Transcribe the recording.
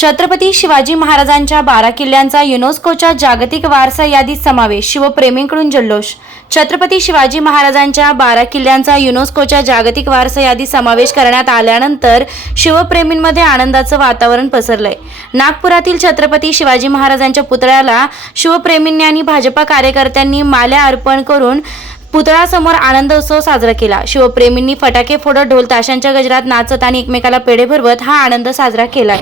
छत्रपती शिवाजी महाराजांच्या बारा किल्ल्यांचा युनेस्कोच्या जागतिक वारसा यादीत समावेश. शिवप्रेमींकडून जल्लोष. छत्रपती शिवाजी महाराजांच्या बारा किल्ल्यांचा युनेस्कोच्या जागतिक वारसा यादीत समावेश करण्यात आल्यानंतर शिवप्रेमींमध्ये आनंदाचं वातावरण पसरलंय. नागपुरातील छत्रपती शिवाजी महाराजांच्या पुतळ्याला शिवप्रेमींनी आणि भाजपा कार्यकर्त्यांनी माल्या अर्पण करून पुतळासमोर आनंद उत्सव साजरा केला. शिवप्रेमींनी फटाके फोडत ढोल ताशांच्या गजरात नाचत आणि एकमेकाला पेढे भरवत हा आनंद साजरा केलाय.